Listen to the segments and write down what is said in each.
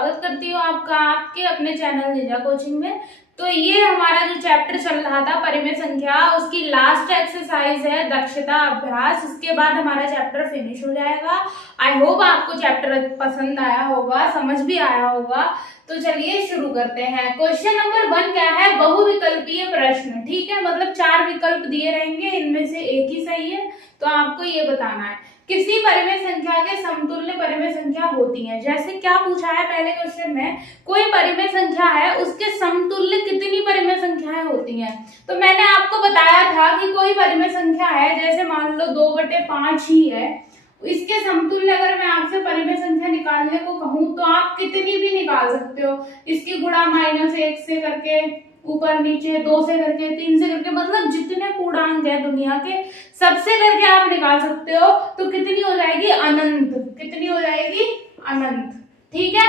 स्वागत करती हूँ आपका आपके अपने चैनल निजा कोचिंग में। तो ये हमारा जो चैप्टर चल रहा था परिमेय संख्या, उसकी लास्ट एक्सरसाइज है दक्षता अभ्यास। इसके बाद हमारा चैप्टर फिनिश हो जाएगा। आई होप आपको चैप्टर पसंद आया होगा, समझ भी आया होगा। तो चलिए शुरू करते हैं। क्वेश्चन नंबर 1 क्या है? बहुविकल्पीय प्रश्न। ठीक है, मतलब 4 विकल्प दिए रहेंगे, इनमें से एक ही सही है। तो आपको ये बताना है किसी परिमेय संख्या के समतुल्य परिमेय संख्या होती है। जैसे क्या पूछा है पहले क्वेश्चन में, कोई परिमेय संख्या है उसके समतुल्य कितनी परिमेय संख्याएं होती हैं। तो मैंने आपको बताया था कि कोई परिमेय संख्या है, जैसे मान लो 2/5 ही है, इसके समतुल्य अगर मैं आपसे परिमेय संख्या निकालने को कहूं तो आप कितनी भी निकाल सकते हो। इसकी गुणा -1 से करके, ऊपर नीचे 2 से करके, 3 से करके, मतलब जितने पूर्णांक है दुनिया के सबसे करके आप निकाल सकते हो। तो कितनी हो जाएगी? अनंत। कितनी हो जाएगी? अनंत। ठीक है।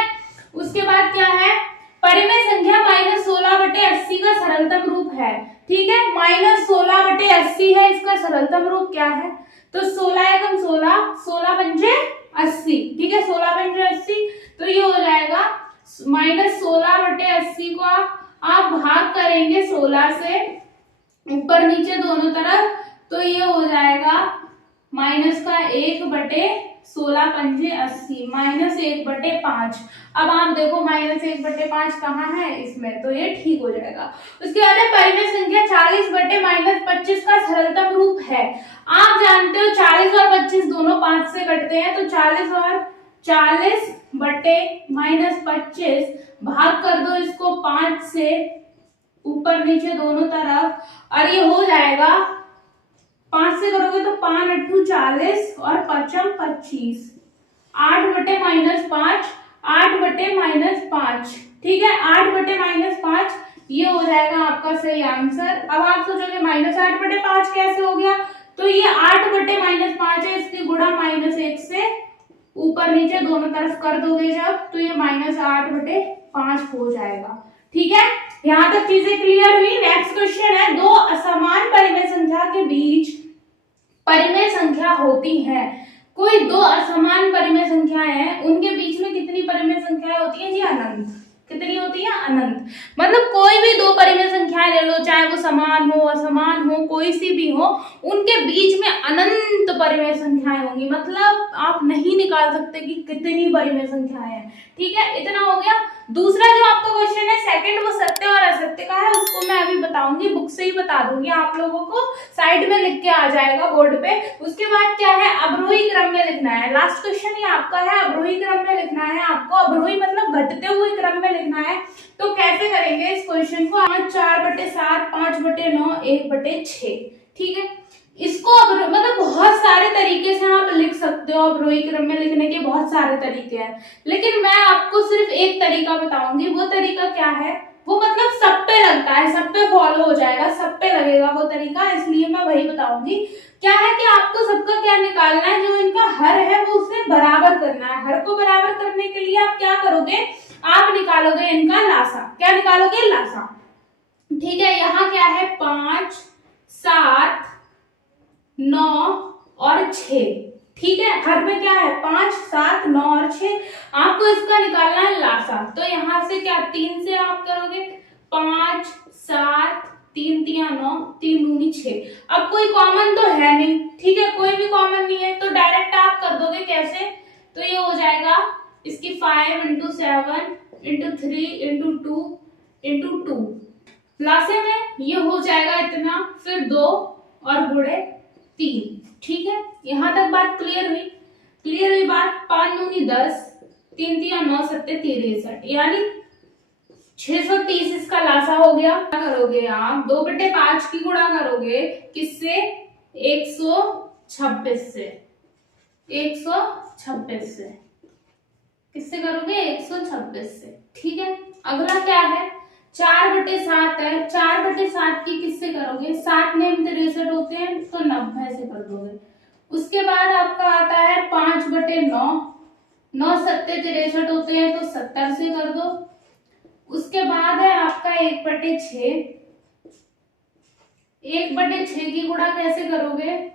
उसके बाद क्या है? परिमेय संख्या -16/80 का सरलतम रूप है। ठीक है, -16/80 है, इसका सरलतम रूप क्या है? तो 16 एकम 16, 16 पंजे 80। ठीक है, 16 पंजे 80। तो ये हो जाएगा -16/80 को आप भाग करेंगे 16 से, ऊपर नीचे दोनों तरफ, तो ये हो जाएगा -1/16 पंजे 80, -1/5। अब आप देखो -1/5 कहाँ है इसमें, तो ये ठीक हो जाएगा। उसके बाद परिमेय संख्या 40/-25 का सरलतम रूप है। आप जानते हो 40 और 25 दोनों 5 से कटते हैं, तो 40 और 40/-25 भाग कर दो इसको 5 से, ऊपर नीचे दोनों तरफ, और ये हो जाएगा 5 से करोगे तो 5 8 40 और 5 25, 8/-5, 8/-5। ठीक है, 8/-5 ये हो जाएगा आपका सही आंसर। अब आप सोचोगे -8/5 कैसे हो गया? तो ये 8/-5 है, इसकी गुणा -1 से ऊपर नीचे दोनों तरफ कर दोगे जब, तो ये -8/5 हो जाएगा। ठीक है, यहां तक चीजें क्लियर हुई। नेक्स्ट क्वेश्चन है, दो असमान परिमेय संख्या के बीच परिमेय संख्या होती है। कोई दो असमान परिमेय संख्याएं हैं, उनके बीच में कितनी परिमेय संख्याएं होती है जी? अनंत। कितनी होती है? अनंत। मतलब कोई भी दो परिमेय संख्याएं ले लो, चाहे वो समान हो असमान हो, कोई सी भी हो, उनके बीच में अनंत परिमेय संख्याएं होंगी। मतलब आप नहीं निकाल सकते कि कितनी परिमेय संख्याएं हैं। ठीक है, इतना हो गया। दूसरा जो आपका क्वेश्चन है सेकंड, वो सत्य और असत्य का है, उसको मैं अभी बताऊंगी, बुक से ही बता दूंगी आप लोगों को, साइड में लिख के आ जाएगा बोर्ड पे। उसके बाद क्या है? अवरोही क्रम में लिखना है। लास्ट क्वेश्चन ही आपका है, अवरोही क्रम में लिखना है आपको। अवरोही मतलब घटते हुए क्रम में लिखना है। तो कैसे करेंगे इस क्वेश्चन को? 4/7, 5/9, 1/6। ठीक है, इसको मतलब बहुत सारे तरीके से आप लिख सकते हो। अवरोही क्रम में लिखने के बहुत सारे तरीके हैं, लेकिन मैं आपको सिर्फ एक तरीका बताऊंगी। वो तरीका क्या है? वो मतलब सब पे लगता है, सब पे फॉलो हो जाएगा, सब पे लगेगा वो तरीका, इसलिए मैं वही बताऊंगी। क्या है कि आपको सबका क्या निकालना है, जो इनका हर है वो उससे बराबर करना है। हर को बराबर करने के लिए आप क्या करोगे? आप निकालोगे इनका लासा। क्या निकालोगे? लासा। ठीक है, यहाँ क्या है? 5, 7, 9 और 6। ठीक है, हर में क्या है? 5, 7, 9 और 6। आपको इसका निकालना है लासा। तो यहां से क्या 3 से आप करोगे? 5, 7, 3 3 9, 3 दूनी 6। अब कोई कॉमन तो है नहीं। ठीक है, कोई भी कॉमन नहीं है, तो डायरेक्ट आप कर दोगे। कैसे? तो ये हो जाएगा इसकी 5 × 7 × 3 × 2 × 2। लासे में ये हो जाएगा इतना, फिर 2 और गुणे 3। ठीक है, यहां तक बात क्लियर हुई? क्लियर हुई बात? 5 दूनी 10, 3 3 9 7 63, यानी 630 इसका लासा हो गया। क्या करोगे आप? 2/5 की गुणा करोगे किससे? 126 से। 126 से किससे करोगे? 126 से। ठीक है, अगला क्या है? 4/7 है। 4/7 की किससे करोगे? 7 नेम 63 होते हैं, तो 90 से कर दोगे। उसके बाद आपका आता है 5/9, 9 7 63 होते हैं, तो 70 से कर दो। उसके बाद है आपका 1/6। 1/6 की गुणा कैसे करोगे?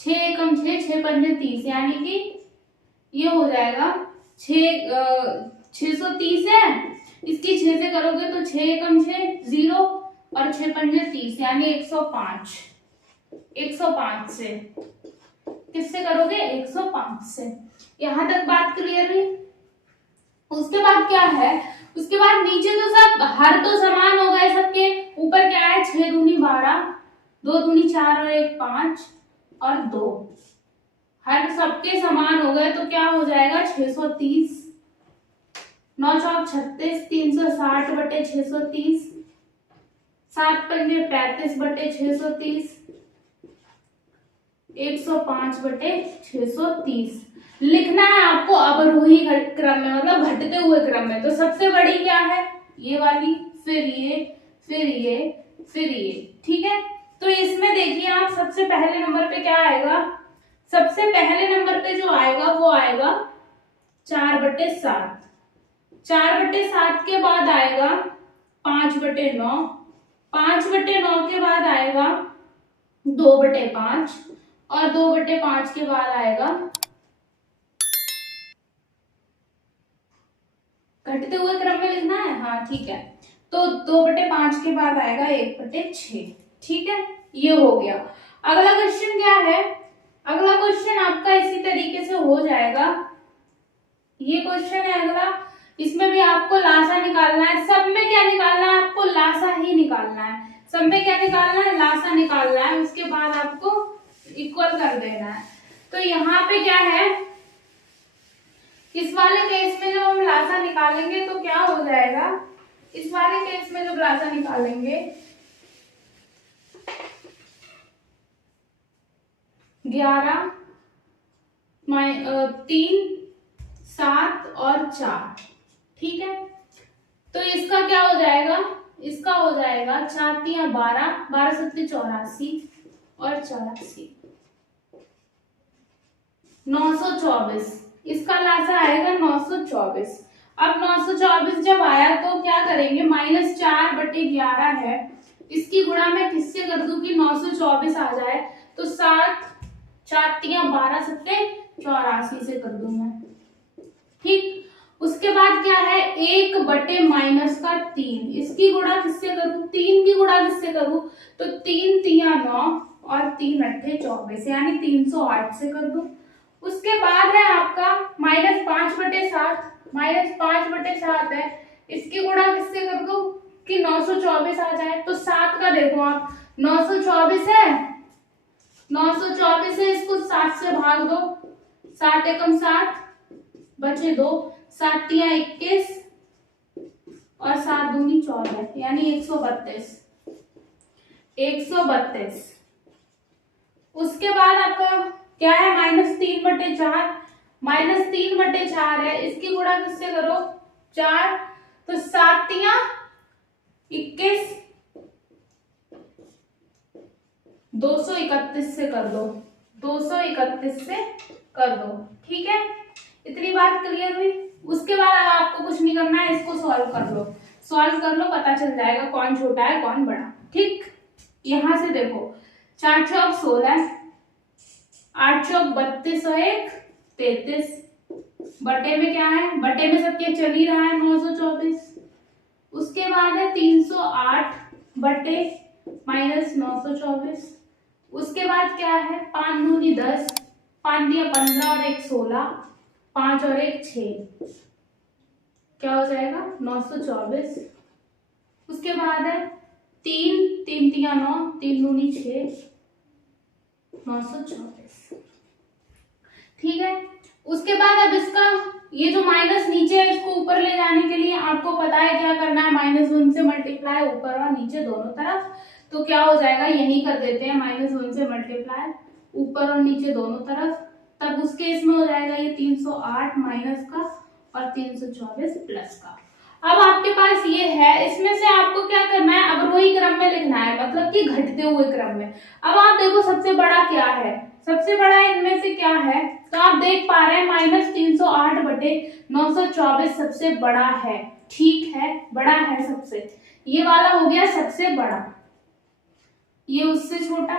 6 एकम 6, 6 पंजे 30, यानी कि ये हो जाएगा 6 630 है, इसकी 6 से करोगे तो 6 एकम 6 0 और 6 पंजे 30 यानी 105। 105 से किससे करोगे? 105 से। यहां तक बात क्लियर हुई? उसके बाद क्या है, उसके बाद नीचे तो सब हर तो समान हो गए सबके, ऊपर क्या है 6 दूनी 12, 2 दूनी 4 और 1 5 और 2, हर सबके समान हो गए तो क्या हो जाएगा 630, 9 चौक 36, 360 बटे 630, 7 पंजे 35 बटे 630, 105 बटे 630 लिखना है आपको अवरोही क्रम में, मतलब घटते हुए क्रम में। तो सबसे बड़ी क्या है? ये वाली, फिर ये, फिर ये, फिर ये। ठीक है, तो इसमें देखिए आप सबसे पहले नंबर पे क्या आएगा? सबसे पहले नंबर पे जो आएगा वो आएगा 4/7। 4/7 के बाद आएगा 5/9, 5/9 के बाद आएगा 2/5 और 2/5 के बाद आएगा, घटते हुए क्रम में लिखना है, हाँ ठीक है, तो 2/5 के बाद आएगा 1/6। ठीक है, ये हो गया। अगला क्वेश्चन क्या है? अगला क्वेश्चन आपका इसी तरीके से हो जाएगा। ये क्वेश्चन है अगला, इसमें भी आपको लासा निकालना है। सब में क्या निकालना है? आपको लासा ही निकालना है। सब में क्या निकालना है? लासा निकालना है। उसके बाद आपको इक्वल कर देना है। तो यहाँ पे क्या है, इस वाले केस में जब हम लासा निकालेंगे तो क्या हो जाएगा? इस वाले केस में जब लासा निकालेंगे 11 3 7 और 4। ठीक है, तो इसका क्या हो जाएगा? इसका हो जाएगा 4 3 12, 12 7 84 और 84, 924। इसका लासा आएगा 924। अब 924 जब आया तो क्या करेंगे? -4/11 है, इसकी गुणा मैं किससे कर दूं कि 924 आ जाए? तो 7 4 3 12 7 84 से कर दूं मैं। ठीक, उसके बाद क्या है? 1/-3, इसकी गुणा किससे करूं? 3 की गुणा किससे करूं? तो 3 3 9 और 3 8 24 यानी 308 से कर दूं। उसके बाद है आपका -5/7, -5/7 है, इसकी गुणा किससे कर दूं कि 924 आ जाए? तो 7 का देखो आप, 924 है, 924 है, इसको 7 से भाग दो, 7 एकम 7 बचे 2, 7 3 21 और 7 दूनी 14 यानी 132। 132। उसके बाद आपका क्या है? -3/4, -3/4 है, इसकी गुणा किससे करो? 4, तो 7 3 21, 231 से कर दो, 231 से कर दो। ठीक है, इतनी बात क्लियर हुई? उसके बाद अब आपको कुछ नहीं करना है, इसको सॉल्व कर लो। सॉल्व कर लो, पता चल जाएगा कौन छोटा है कौन बड़ा। ठीक, यहां से देखो 4 चौक 16, 8 चौक 32 और 1 33, बटे में क्या है? बटे में सबके चल ही रहा है 924। उसके बाद है 308 बटे -924। उसके बाद क्या है? 5 दूनी 10, 5 दिया 15 और 1 16, 5 और 1 6, क्या हो जाएगा? 924। उसके बाद है 3 3 3 9, 3 दूनी 6, 924। ठीक है, उसके बाद अब इसका ये जो माइनस नीचे है इसको ऊपर ले जाने के लिए आपको पता है क्या करना है? -1 से मल्टीप्लाई ऊपर और नीचे दोनों तरफ। तो क्या हो जाएगा? यही कर देते हैं, -1 से मल्टीप्लाई ऊपर और नीचे दोनों तरफ, तब उस केस में हो जाएगा ये 308 माइनस का और 324 प्लस का। अब आपके पास ये है, इसमें से आपको क्या करना है? अवरोही क्रम में लिखना है, मतलब कि घटते हुए क्रम में। अब आप देखो सबसे बड़ा क्या है? सबसे बड़ा इनमें से क्या है? तो आप देख पा रहे हैं -308 बटे 924 सबसे बड़ा है। ठीक है, बड़ा है सबसे, ये वाला हो गया सबसे बड़ा, ये उससे छोटा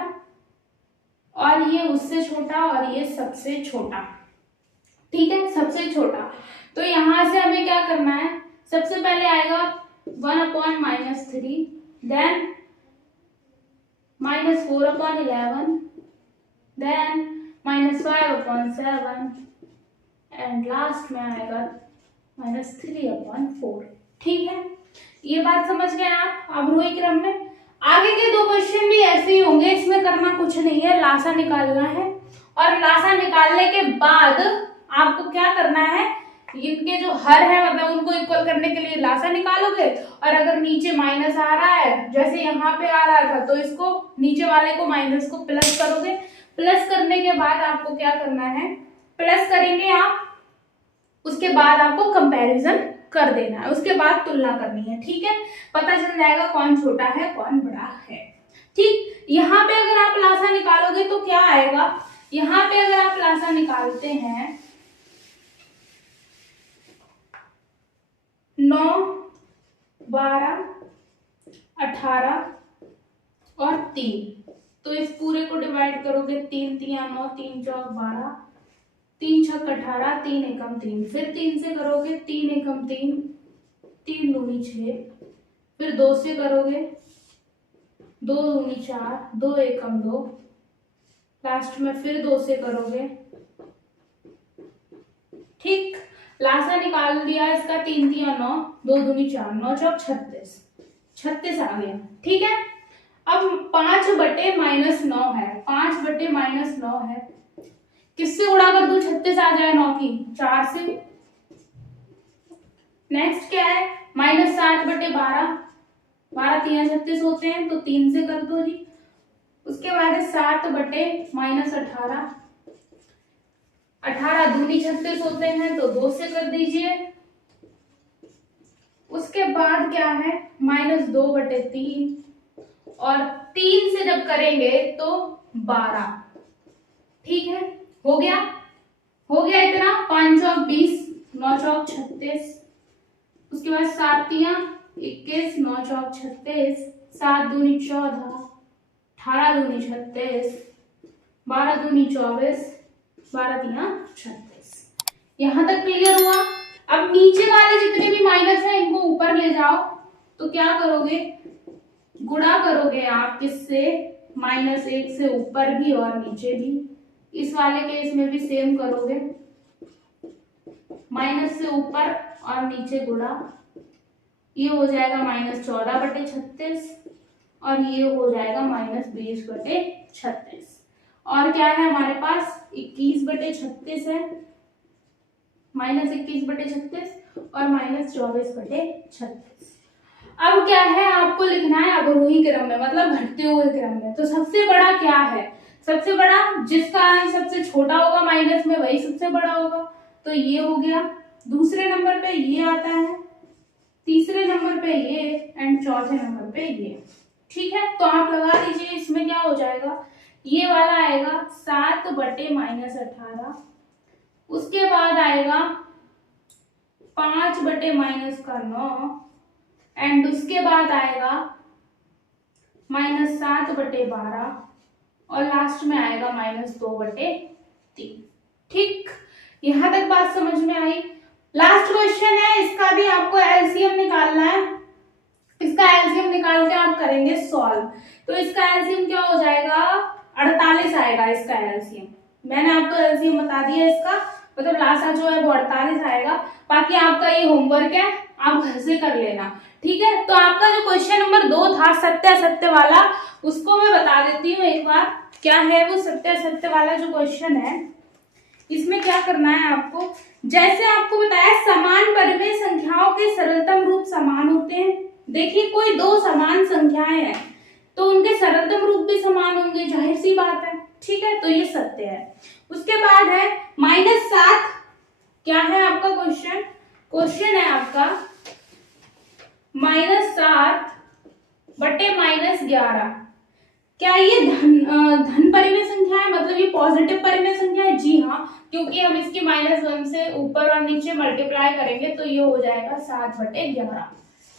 और ये उससे छोटा और ये सबसे छोटा। ठीक है, सबसे छोटा। तो यहां से हमें क्या करना है, सबसे पहले आएगा 1/-3, देन -4/11, देन -5/7 एंड लास्ट में आएगा -3/4। ठीक है, ये बात समझ गए आप अवरोही क्रम में। आगे के दो क्वेश्चन भी ऐसे ही होंगे, इसमें करना कुछ नहीं है, लासा निकालना है और लासा निकालने के बाद आपको क्या करना है, इनके जो हर है मतलब उनको इक्वल करने के लिए लासा निकालोगे, और अगर नीचे माइनस आ रहा है जैसे यहाँ पे आ रहा था तो इसको नीचे वाले को माइनस को प्लस करोगे। प्लस करने के बाद आपको क्या करना है, प्लस करेंगे आप, उसके बाद आपको कंपैरिजन कर देना है, उसके बाद तुलना करनी है। ठीक है, पता चल जाएगा कौन छोटा है कौन बड़ा है। ठीक, यहाँ पे अगर आप लासा निकालोगे तो क्या आएगा, यहाँ पे अगर आप लासा निकालते हैं 9, 12, 18 और 3, तो इस पूरे को डिवाइड करोगे, 3 3 9, 3 चौक 12, 3 छक 18, 3 एकम 3, फिर 3 से करोगे 3 एकम 3, 3 दूनी 6, फिर 2 से करोगे 2 दूनी 4, 2 एकम 2, लास्ट में फिर 2 से करोगे। ठीक, लासा निकाल दिया इसका, 3 3 9, 2 दूनी 4, 9 चौक 36, 36 आ गया। ठीक है, अब 5/-9 है, 5/-9 है, किससे गुणा कर दूं, 36 आ जाए 9 की, 4 से। नेक्स्ट क्या है, -7/12, 12 3 36 होते हैं तो 3 से कर दो जी। उसके बाद है 7/-18, 18 दूनी 36 होते हैं तो 2 से कर दीजिए। उसके बाद क्या है, -2/3, और 3 से जब करेंगे तो 12। ठीक है, हो गया इतना, 5 चौक 20, 9 चौक 36, उसके बाद 7 तियां 21, 9 चौक 36, 7 दूनी 14, 18 दूनी 36, 12 दूनी 24, 12 तियां 36। यहां तक क्लियर हुआ। अब नीचे वाले जितने भी माइनस है इनको ऊपर ले जाओ, तो क्या करोगे, गुणा करोगे आप किससे, -1 से ऊपर भी और नीचे भी। इस वाले केस में भी सेम करोगे, माइनस से ऊपर और नीचे गुणा, ये हो जाएगा -14/36 और ये हो जाएगा -20/36। और क्या है हमारे पास, 21/36 है, -21/36 और -24/36। अब क्या है, आपको लिखना है अवरोही क्रम में, मतलब घटते हुए क्रम में। तो सबसे बड़ा क्या है, सबसे बड़ा जिसका अंश सबसे छोटा होगा माइनस में वही सबसे बड़ा होगा, तो ये हो गया। दूसरे नंबर पे ये आता है, तीसरे नंबर पे ये, एंड चौथे नंबर पे ये। ठीक है, तो आप लगा दीजिए, इसमें क्या हो जाएगा, ये वाला आएगा 7/-18, उसके बाद आएगा 5/-9, एंड उसके बाद आएगा -7/12 और लास्ट में आएगा -2/3। ठीक, यहां तक बात समझ में आई। लास्ट क्वेश्चन है, इसका भी आपको एलसीएम निकालना है। इसका एलसीएम निकाल के आप करेंगे सॉल्व। तो इसका एलसीएम क्या हो जाएगा, 48 आएगा इसका एलसीएम। मैंने आपको एलसीएम बता दिया इसका, मतलब लासा जो है वो 48 आएगा। बाकी आपका ये होमवर्क है, आप घर से कर लेना। ठीक है, तो आपका जो क्वेश्चन नंबर 2 था सत्य वाला, उसको मैं बता देती हूँ एक बार, क्या है वो सत्य वाला जो क्वेश्चन है। इसमें क्या करना है आपको, जैसे आपको बताया समान परिमेय संख्याओं के सरलतम रूप समान होते हैं। देखिए कोई दो समान संख्याएं हैं तो उनके सरलतम रूप भी समान होंगे, जाहिर सी बात है। ठीक है, तो ये सत्य है। उसके बाद है -7, क्या है आपका क्वेश्चन है आपका -7/-11। क्या ये धन परिमेय संख्या है, मतलब ये पॉजिटिव परिमेय संख्या है? जी हाँ, क्योंकि हम इसकी -1 से ऊपर और नीचे मल्टीप्लाई करेंगे तो ये हो जाएगा 7/11।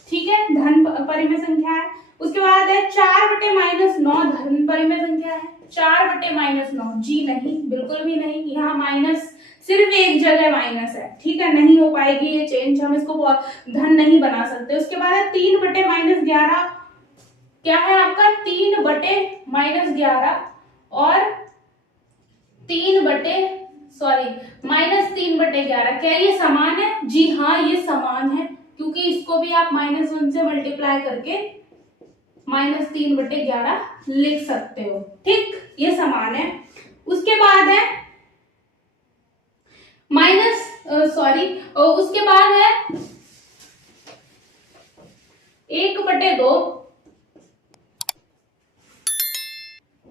ठीक है, धन परिमेय संख्या है। उसके बाद है 4/-9 धन परिमेय संख्या है। 4/-9 जी नहीं, बिल्कुल भी नहीं, यहाँ सिर्फ एक जगह माइनस है, ठीक है, नहीं हो पाएगी ये चेंज, हम इसको धन नहीं बना सकते। उसके बाद है 3/-11, क्या है आपका 3/-11 और -3/11, क्या ये समान है? जी हाँ, ये समान है, क्योंकि इसको भी आप -1 से मल्टीप्लाई करके -3/11 लिख सकते हो, ठीक, ये समान है। उसके बाद है उसके बाद है 1/2,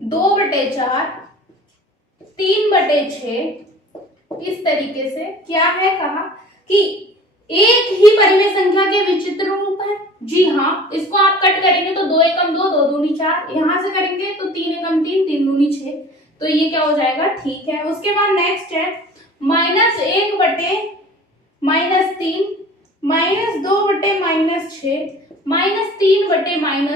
2/4, 3/6, इस तरीके से क्या है कहा कि एक ही परिमेय संख्या के विचित्र रूप है। जी हाँ, इसको आप कट करेंगे तो 2 एकम 2, 2 दूनी 4, यहां से करेंगे तो 3 एकम 3, 3 दूनी 6, तो ये क्या हो जाएगा, ठीक है। उसके बाद नेक्स्ट है -1/-3, -2/-6,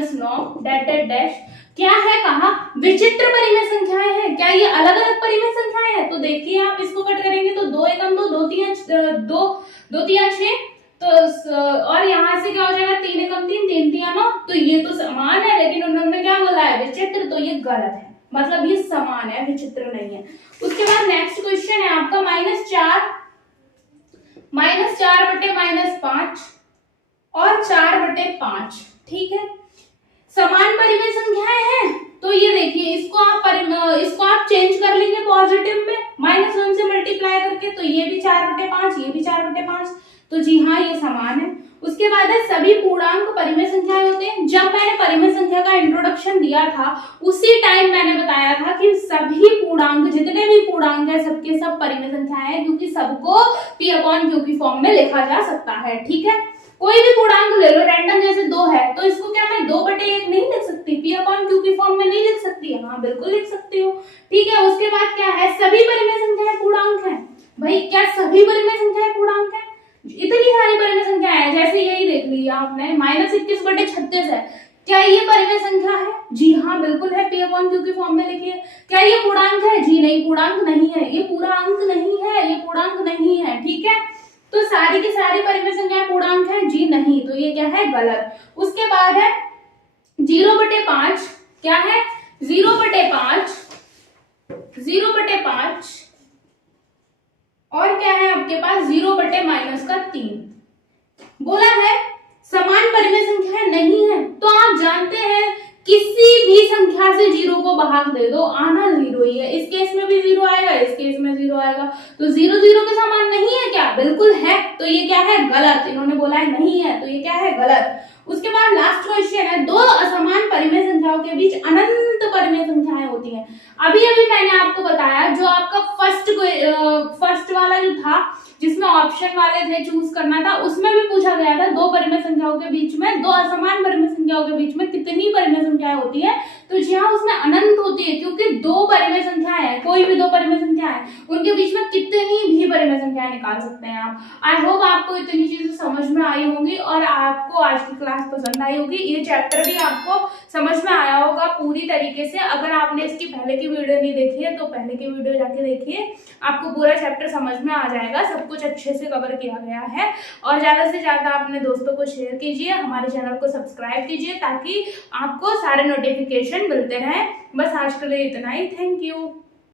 -3/-9 ... क्या है कहा विचित्र परिमेय संख्याएं हैं। क्या ये अलग अलग परिमेय संख्याएं हैं? तो देखिए आप इसको कट करेंगे तो 2 एकम 2, 2 तिया 6, तो और यहाँ से क्या हो जाएगा 3 एकम 3, 3 तिया 9, तो ये तो समान है, लेकिन उन्होंने क्या बोला है विचित्र, तो ये गलत है, मतलब ये समान है, विचित्र नहीं है। उसके बाद नेक्स्ट क्वेश्चन है आपका -4/-5 और 4/5, ठीक है, समान परिमेय संख्याएं हैं, तो ये देखिए इसको आप चेंज कर लेंगे पॉजिटिव में -1 से मल्टीप्लाई करके, तो ये भी 4/5, ये भी 4/5, तो जी हाँ ये समान है। उसके बाद है सभी पूर्णांक परिमेय संख्याएं होते हैं। जब मैंने परिमेय संख्या का इंट्रोडक्शन दिया था उसी टाइम मैंने बताया था कि सभी पूर्णांक, जितने भी पूर्णांक है सबके सब परिमेय संख्याएं हैं, क्योंकि सबको P/Q की फॉर्म में लिखा जा सकता है, ठीक है। कोई भी पूर्णांक ले लो रैंडम, जैसे 2 है तो इसको क्या मैं 2/1 नहीं लिख सकती, P/Q की फॉर्म में नहीं लिख सकती? हाँ बिल्कुल लिख सकती हूँ, ठीक है। उसके बाद क्या है सभी परिमेय संख्याएं पूर्णांक हैं। भाई क्या सभी परिमेय संख्याएं पूर्णांक हैं? इतनी सारी परिमेय संख्याएं हैं, जैसे यही देख लिया आपने -21/36 है, क्या ये परिमेय संख्या है? जी हाँ बिल्कुल है, P/Q की फॉर्म में लिखिए। क्या ये पूर्णांक है? जी नहीं, पूर्णांक नहीं है, ये पूर्णांक नहीं है, ये पूर्णांक नहीं है, ठीक है। तो सारी की सारी परिमेय संख्याएं पूर्णांक है? जी नहीं, तो ये क्या है, गलत। उसके बाद है 0/5, क्या है 0/5, 0/5 और क्या है आपके पास 0/-3 बोला है, समान परिमेय संख्याएं नहीं है, तो आप जानते हैं किसी भी संख्या से 0 को भाग दे दो, आना 0 ही है। इस केस में भी 0 आएगा, इस केस में 0 आएगा, तो 0 0 के समान नहीं है क्या? बिल्कुल है, तो ये क्या है, गलत। इन्होंने बोला है नहीं है, तो ये क्या है, गलत। उसके बाद लास्ट क्वेश्चन है, दो असमान परिमेय संख्याओं के बीच अनंत परिमेय संख्याएं होती हैं। अभी अभी मैंने आपको बताया, जो आपका फर्स्ट वाला जो था जिसमें ऑप्शन वाले थे, चूज करना था, उसमें भी पूछा गया था दो परिमेय संख्याओं के बीच में, दो असमान परिमेय संख्याओं के बीच में कितनी परिमेय संख्याएं होती है? तो जी हाँ, उसमें अनंत होती है, क्योंकि दो परिमेय संख्याएं हैं, कोई भी दो परिमेय संख्या है, उनके बीच में कितनी भी परिमेय संख्याएं निकाल सकते हैं आप। आई होप आपको इतनी चीजें समझ में आई होंगी और आपको आज की क्लास पसंद आई होगी। ये चैप्टर भी आपको समझ में आया होगा पूरी तरीके से। अगर आपने इसकी पहले की वीडियो नहीं देखी है तो पहले की वीडियो जाके देखिए, आपको पूरा चैप्टर समझ में आ जाएगा, सब कुछ अच्छे से कवर किया गया है। और ज्यादा से ज्यादा अपने दोस्तों को शेयर कीजिए, हमारे चैनल को सब्सक्राइब कीजिए ताकि आपको सारे नोटिफिकेशन मिलते रहें। बस आज के लिए इतना ही, थैंक यू।